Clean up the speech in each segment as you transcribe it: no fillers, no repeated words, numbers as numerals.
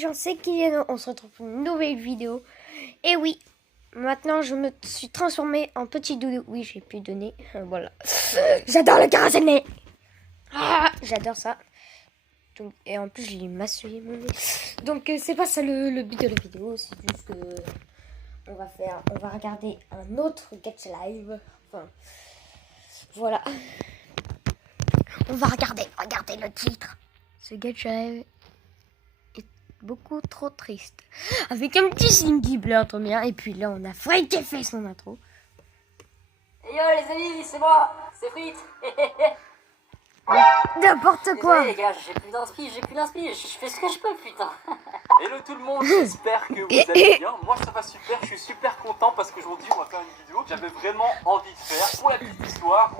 gens, c'est Kylian, on se retrouve pour une nouvelle vidéo. Et oui, maintenant je me suis transformée en petit doudou. Oui, j'ai pu donner, voilà. J'adore le carousel nez. Ah, j'adore ça. Donc, et en plus, j'ai massé mon nez. Donc, c'est pas ça le but de la vidéo, c'est juste que on va regarder un autre Gacha Live. Enfin, voilà. On va regarder le titre. Ce Gacha Live est beaucoup trop triste. Avec un petit signe qui pleure trop bien. Et puis là, on a Fred qui a fait son intro. Hey yo les amis, c'est moi, c'est Frites. N'importe quoi. Désolé les gars, j'ai plus d'inspi, je fais ce que je peux putain. Hello tout le monde, j'espère que vous allez bien. Moi ça va super, je suis super content parce qu'aujourd'hui on va faire une vidéo que j'avais vraiment envie de faire. Pour la petite histoire,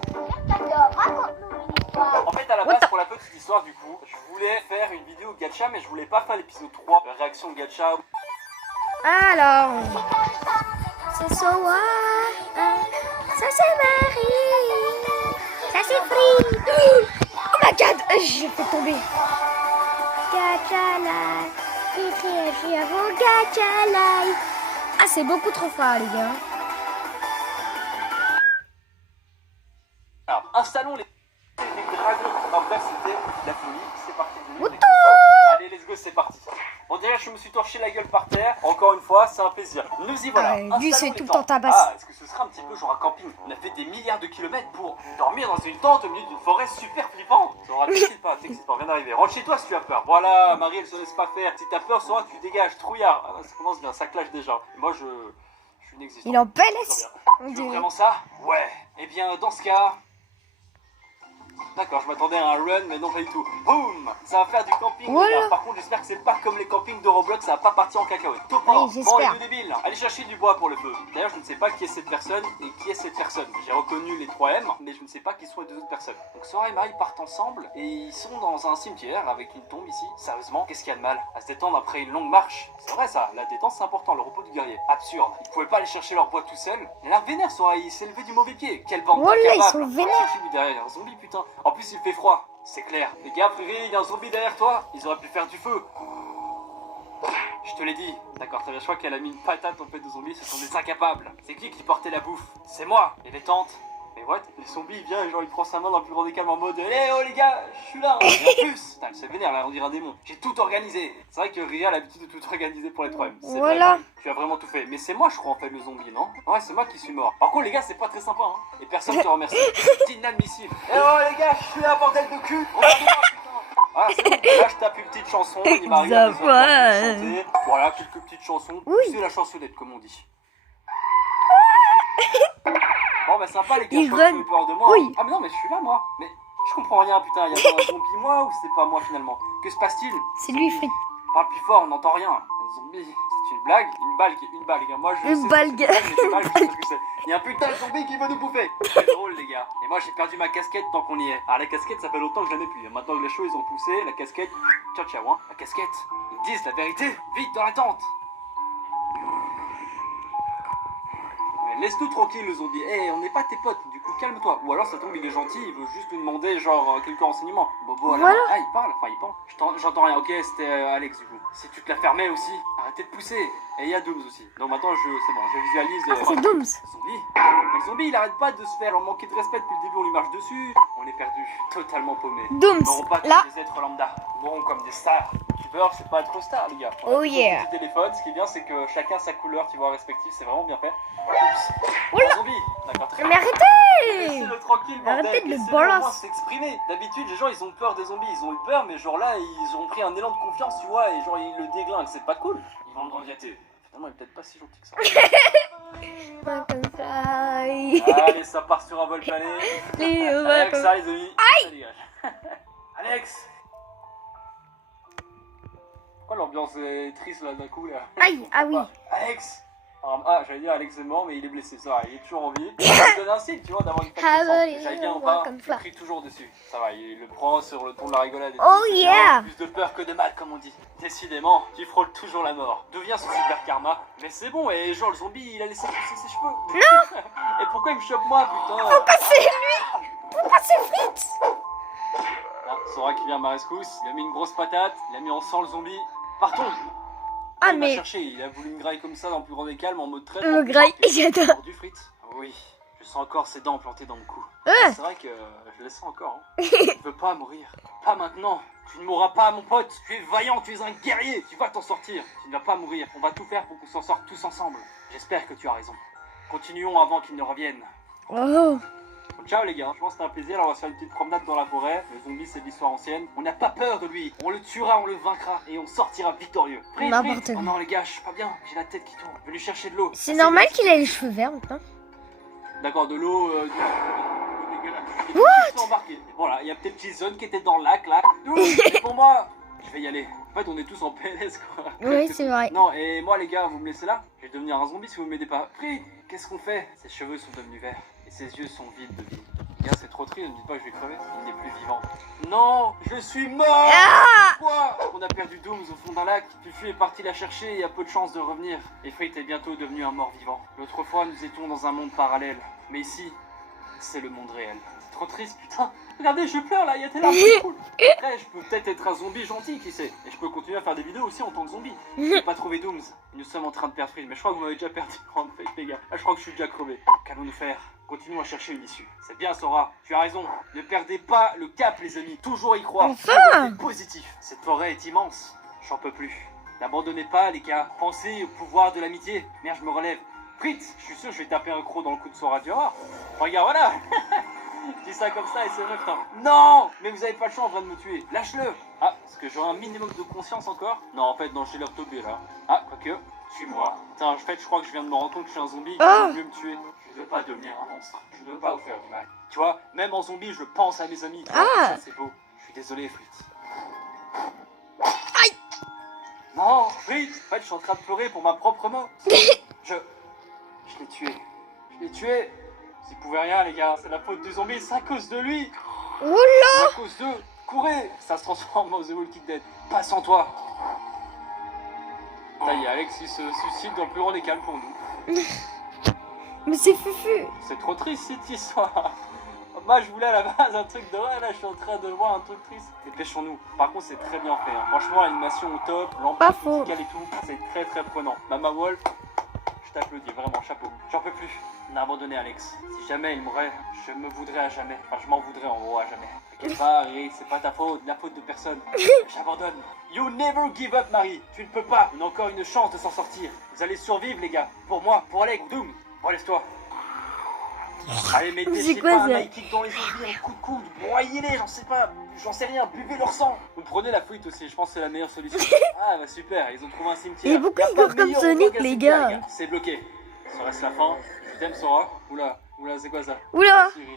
en fait à la base pour la petite histoire du coup, je voulais faire une vidéo gacha mais je voulais pas faire l'épisode 3, réaction gacha. Alors, c'est Soa, ça c'est Marie, ça c'est Free. Oh my god, je fais tomber. Gacha Live, qui réagit à vos Gacha Live. Ah, c'est beaucoup trop fort les gars. Alors installons les dragons. En bref c'était la folie, c'est parti. Allez let's go, c'est parti. Bon déjà je me suis torché la gueule par terre, encore une fois c'est un plaisir. Nous y voilà. Lui c'est Installons tout les le temps tentes. tabasse. Ah, est-ce que ce sera un petit peu genre un camping? On a fait des milliards de kilomètres pour dormir dans une tente au milieu d'une forêt super flippante. Sora, t'excite pas, on vient d'arriver. Rentre chez toi si tu as peur. Voilà, Marie elle se laisse pas faire. Si t'as peur Sora tu dégages, trouillard. Ah, ça commence bien, ça clash déjà. Moi je suis inexistant. Il en palaisse. Tu veux vraiment ça? Ouais. Eh bien dans ce cas... D'accord, je m'attendais à un run, mais non pas du tout. Boum! Ça va faire du camping. Voilà. Par contre, j'espère que c'est pas comme les campings de Roblox, ça va pas partir en cacahuète. Top 1, Oui, bon les j'espère. deux débiles, allez chercher du bois pour le feu. D'ailleurs, je ne sais pas qui est cette personne et qui est cette personne. J'ai reconnu les 3M, mais je ne sais pas qui sont les deux autres personnes. Donc Sora et Marie partent ensemble et ils sont dans un cimetière avec une tombe ici. Sérieusement, qu'est-ce qu'il y a de mal à se détendre après une longue marche? C'est vrai ça, la détente c'est important, le repos du guerrier. Absurde. Ils pouvaient pas aller chercher leur bois tout seuls. Et là, vénère Sora, il s'est levé du mauvais pied. Quelle bande Voilà, ils d'incapables. sont vénères. C'est qui, lui, derrière? Un zombie putain. En plus, il fait froid. C'est clair. Les gars, fréré, il y a un zombie derrière toi. Ils auraient pu faire du feu. Je te l'ai dit. D'accord, très bien. Je crois qu'elle a mis une patate en fait aux zombies. Ce sont des incapables. C'est qui portait la bouffe? C'est moi. Et les tentes? Mais what? Les zombies, il vient et genre il prend sa main dans le plus grand des calmes en mode hey, oh les gars, je suis là. Et en plus, putain, elle se vénère là, on dirait un démon. J'ai tout organisé. C'est vrai que Ria a l'habitude de tout organiser pour les 3M. C'est Voilà. vrai, tu as vraiment tout fait. Mais c'est moi, je crois, en fait, le zombie, non? Ouais, c'est moi qui suis mort. Par contre, les gars, c'est pas très sympa, hein. Et personne te remercie. C'est inadmissible. Eh oh les gars, je suis là, bordel de cul. Regardez-moi, putain. Ah, c'est bon. Là, je tape une petite chanson. Il m'arrive à chanter. Voilà, quelques petites chansons. Oui. C'est la chansonnette, comme on dit. Bon bah sympa les gars, Il je crois que vous run. avez peur de moi. Oui. Ah mais non mais je suis là moi. Mais je comprends rien putain, il y a pas un zombie moi ou c'est pas moi finalement? Que se passe-t-il? C'est lui Fred. Parle plus fort, on n'entend rien. Un zombie, c'est une blague? Une balle les gars, moi je Une sais balle, ce que c'est, mais c'est pas, je sais ce que c'est. Il y a un putain de zombie qui veut nous bouffer. C'est drôle les gars. Et moi j'ai perdu ma casquette tant qu'on y est. Alors la casquette ça fait longtemps que je la mets plus. Maintenant que les cheveux ils ont poussé, la casquette, ciao ciao hein. La casquette, ils disent la vérité, vite dans la tente. Laisse-nous tranquille le zombie, on n'est pas tes potes, du coup calme-toi. Ou alors ça tombe, il est gentil, il veut juste nous demander genre quelques renseignements. Bobo à la Voilà. main. Ah il parle, enfin il parle. J'entends rien, ok c'était Alex du coup. Si tu te la fermais aussi, arrêtez de pousser. Et il y a Dooms aussi. Donc maintenant c'est bon, je visualise. C'est Dooms. Zombie. Mais le zombie il arrête pas de se faire manquer de respect depuis le début, on lui marche dessus. On est perdu, totalement paumé. Dooms, Non pas là. comme des êtres lambda, bon comme des stars. YouTubeurs, c'est pas trop star les gars. On a Oh tous yeah. nos petits téléphones, ce qui est bien c'est que chacun sa couleur, tu vois, respective, c'est vraiment bien fait. Oups. Oula. Un zombie. D'accord, très Mais bien. arrêtez. Laissez-le tranquille, bordel. Arrêtez de le Laissez-le au moins balasse. s'exprimer. D'habitude, les gens, ils ont peur des zombies. Ils ont eu peur, mais genre là, ils ont pris un élan de confiance, tu vois, et genre, ils le déglinguent. C'est pas cool. Ils vont le regretter. Finalement, il est peut-être pas si gentil que ça. Allez, ça part sur un vol plané. Alex, ça, les amis. Ça dégage. Alex. Pourquoi l'ambiance est triste là d'un coup là? Aïe, ah oui. Alex. Ah, j'allais dire Alex est mort, mais il est blessé, ça va, il est toujours en vie. Ça donne un signe, tu vois, d'avoir une Ah, patte j'allais bien ou pas, comme il ça. crie toujours dessus. Ça va, il le prend sur le ton de la rigolade. Et Oh tout, c'est yeah. bien. Plus de peur que de mal, comme on dit. Décidément, tu frôles toujours la mort. D'où vient ce super karma? Mais c'est bon, et genre le zombie, il a laissé pousser ses cheveux. Non. Et pourquoi il me chope moi, putain? Pourquoi c'est lui? Pourquoi c'est Fritz? Là, Sora qui vient à ma rescousse, il a mis une grosse patate, il a mis en sang le zombie. Partons. Ah, Il m'a mais... cherché, il a voulu une graille comme ça dans le plus grand des calmes en mode très... Le graille, j'adore. Du frites. Oui, je sens encore ses dents plantées dans le cou. Ah. C'est vrai que je les sens encore. Hein. Tu veux pas mourir. Pas maintenant. Tu ne mourras pas, mon pote. Tu es vaillant, tu es un guerrier. Tu vas t'en sortir. Tu ne vas pas mourir. On va tout faire pour qu'on s'en sorte tous ensemble. J'espère que tu as raison. Continuons avant qu'il ne revienne. Oh. Ciao les gars, je pense que c'était un plaisir. Alors on va se faire une petite promenade dans la forêt. Le zombie c'est de l'histoire ancienne. On n'a pas peur de lui. On le tuera, on le vaincra et on sortira victorieux. Frites, N'importe frites. quoi. Oh non les gars, je suis pas bien. J'ai la tête qui tourne. Je vais lui chercher de l'eau. C'est normal qu'il ait les cheveux verts maintenant. D'accord, de l'eau dégueulasse. Embarqué. Voilà, il y a peut-être Jason qui était dans le lac là. C'est pour moi. Je vais y aller. En fait, on est tous en PLS quoi. Oui, c'est vrai. Non, et moi les gars, vous me laissez là? Je vais devenir un zombie si vous m'aidez pas. Frites, qu'est-ce qu'on fait? Ses cheveux sont devenus verts et ses yeux sont vides de vie. Les gars, c'est trop triste, ne me dites pas que je vais crever. Il n'est plus vivant. Non, je suis mort. Pourquoi? On a perdu Dooms au fond d'un lac. Fufu est parti la chercher et il y a peu de chances de revenir. Et Frites est bientôt devenu un mort vivant. L'autre fois, nous étions dans un monde parallèle. Mais ici, c'est le monde réel. C'est trop triste, putain. Regardez, je pleure là, il y a tes larmes, c'est cool. Après, je peux peut-être être un zombie gentil, qui sait. Et je peux continuer à faire des vidéos aussi en tant que zombie. Je n'ai pas trouvé Dooms. Nous sommes en train de perdre Frites, mais je crois que vous m'avez déjà perdu en fait, les gars. Là, je crois que je suis déjà crevé. Qu'allons-nous faire? Continuons à chercher une issue. C'est bien, Sora. Tu as raison. Ne perdez pas le cap, les amis. Toujours y croire. Enfin! Restez positif. Cette forêt est immense. J'en peux plus. N'abandonnez pas, les gars. Pensez au pouvoir de l'amitié. Merde, je me relève. Frites, je suis sûr que je vais taper un croc dans le cou de Sora Diora. Regarde, voilà. Je dis ça comme ça et c'est vrai, putain. Non! Mais vous avez pas le choix en train de me tuer. Lâche-le! Ah, est-ce que j'aurai un minimum de conscience encore? Non, en fait, non, j'ai l'air tombé là. Ah, quoique. Suis-moi. Putain, en fait, je crois que je viens de me rendre compte que je suis un zombie qui veut me tuer. Je ne veux pas devenir un monstre. Je ne veux pas vous faire du mal. Tu vois, même en zombie, je pense à mes amis. Ah. Ça, c'est beau. Je suis désolé, Frites. Aïe! Non, Frites! En fait, je suis en train de pleurer pour ma propre mort. Je l'ai tué. Je l'ai tué. Vous y pouvez rien, les gars. C'est la faute du zombie. C'est à cause de lui. Oula! C'est à cause d'eux. Courez! Ça se transforme en The Walking Dead. Pas sans toi. Ça y est, Alex, il se suicide dans le plus grand des calmes pour nous. Mais c'est Fufu. C'est trop triste cette histoire. Moi, je voulais à la base un truc d'horreur. Là, je suis en train de voir un truc triste. Dépêchons-nous. Par contre, c'est très bien fait. Hein. Franchement, l'animation au top. Pas L'ambiance faux. musicale et tout. C'est très très prenant. Mama Wolf, je t'applaudis. Vraiment, chapeau. J'en peux plus. On a abandonné Alex. Si jamais il mourait, je me voudrais à jamais. Enfin, je m'en voudrais en gros à jamais. T'inquiète pas, Harry, c'est pas ta faute, la faute de personne. J'abandonne. You never give up, Marie. Tu ne peux pas. On a encore une chance de s'en sortir. Vous allez survivre, les gars. Pour moi, pour Alex, Doom. Relève-toi. Allez, mettez, je C'est sais quoi, pas, un ça? high kick dans les zombies, un coup de coude, broyez-les, j'en sais rien, buvez leur sang. Vous prenez la fuite aussi, je pense que c'est la meilleure solution. Ah bah super, ils ont trouvé un cimetière. Et pourquoi Y a ils pas courent de comme meilleur Sonic, endroit qu'un les cimetière, gars? C'est bloqué. Serait-ce la fin? Je t'aime, Sora. Oula, c'est quoi ça? Oula! Siri.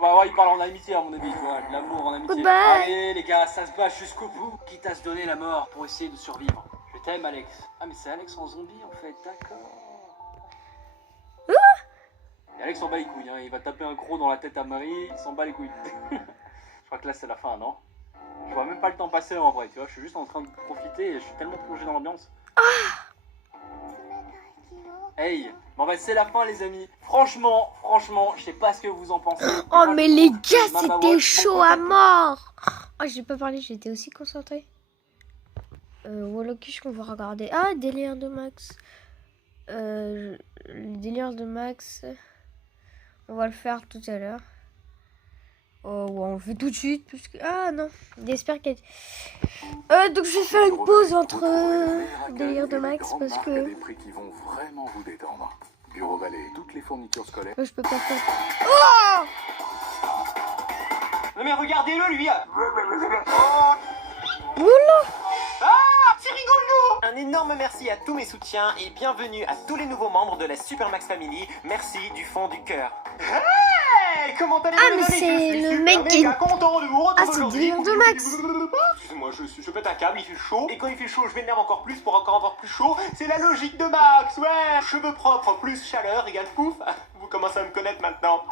Bah ouais, il parle en amitié à mon avis, tu vois, de l'amour en amitié. Goodbye. Allez les gars, ça se bat jusqu'au bout, quitte à se donner la mort pour essayer de survivre. Je t'aime, Alex. Ah mais c'est Alex en zombie en fait, d'accord. Et Alex s'en bat les couilles, hein. Il va taper un croc dans la tête à Marie, il s'en bat les couilles. Je crois que là c'est la fin, non? Je vois même pas le temps passer en vrai, tu vois, je suis juste en train de profiter et je suis tellement plongé dans l'ambiance. Hey, bon bah c'est la fin les amis. Franchement, je sais pas ce que vous en pensez. Oh, mais les gars, Mama c'était Wolf, chaud bon à contact. mort! Oh, j'ai pas parlé, j'étais aussi concentrée. Wallockish qu'on va regarder. Ah, délire de Max. Le délire de Max. On va le faire tout à l'heure. Oh, ouais, on le fait tout de suite. Puisque... Ah non, j'espère qu'elle. Donc je vais faire une pause entre délire de Max parce que. Des prix qui vont vraiment vous détendre. Bureau Vallée, toutes les fournitures scolaires. Je peux pas faire. Oh! Non mais regardez-le lui. Oula! Un énorme merci à tous mes soutiens et bienvenue à tous les nouveaux membres de la Supermax Family. Merci du fond du cœur. Hey, comment allez-vous Ah, les mais amis? c'est Je suis le super mec qui- méga content de vous retrouver Ah, c'est aujourd'hui. Délire de Max. Excusez-moi, je pète un câble, il fait chaud. Et quand il fait chaud, je m'énerve encore plus pour encore avoir plus chaud. C'est la logique de Max, ouais. Cheveux propres plus chaleur égale pouf. Vous commencez à me connaître maintenant.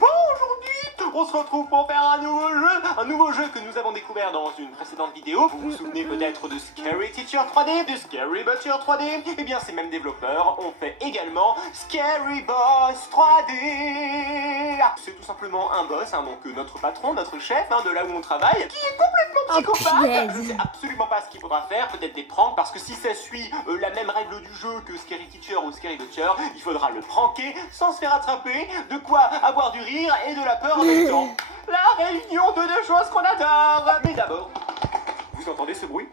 Bon, aujourd'hui, On se retrouve pour faire un nouveau jeu que nous avons découvert dans une précédente vidéo. Vous vous souvenez peut-être de Scary Teacher 3D, de Scary Butcher 3D. Eh bien, ces mêmes développeurs ont fait également Scary Boss 3D. C'est tout simplement un boss, hein, donc notre patron, notre chef, hein, de là où on travaille, qui est complètement psychopathe. Je ne sais absolument pas ce qu'il faudra faire, peut-être des pranks, parce que si ça suit la même règle du jeu que Scary Teacher ou Scary Butcher, il faudra le pranker sans se faire attraper, de quoi avoir du rire et de la peur en même temps. La réunion de deux choses qu'on adore. Mais d'abord, vous entendez ce bruit?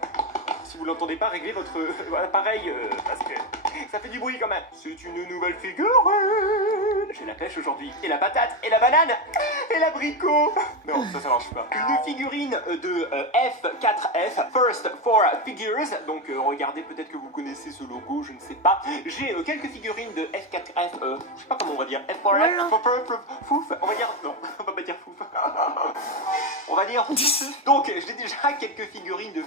Si vous l'entendez pas, réglez votre appareil, parce que ça fait du bruit quand même. C'est une nouvelle figure. J'ai la pêche aujourd'hui. Et la patate, et la banane, et l'abricot. Non, ça marche pas. Une figurine de F4F, First for Figures. Donc regardez, peut-être que vous connaissez ce logo, je ne sais pas. J'ai quelques figurines de F4F, je sais pas comment on va dire. F4F, Voilà. fouf, on va dire, non, on va pas dire fouf. On va dire donc j'ai déjà quelques figurines de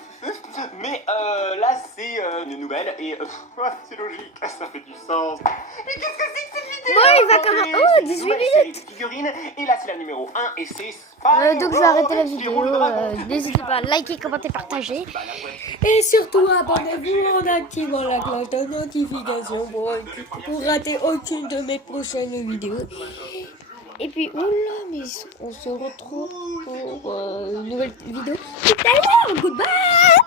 mais là c'est une nouvelle et c'est logique, ça fait du sens. Mais qu'est-ce que c'est que cette vidéo? Bon, il va comment? Oh, C'est une 18 nouvelle minutes. série de figurines et là c'est la numéro 1 et c'est Spyro Donc je vais arrêter la qui vidéo. roule le dragon. N'hésitez pas à liker, commenter, partager. Et surtout, abonnez-vous en activant la cloche de notification pour rater aucune de mes prochaines vidéos. Et puis, oula, mais on se retrouve pour une nouvelle vidéo tout à l'heure. Goodbye!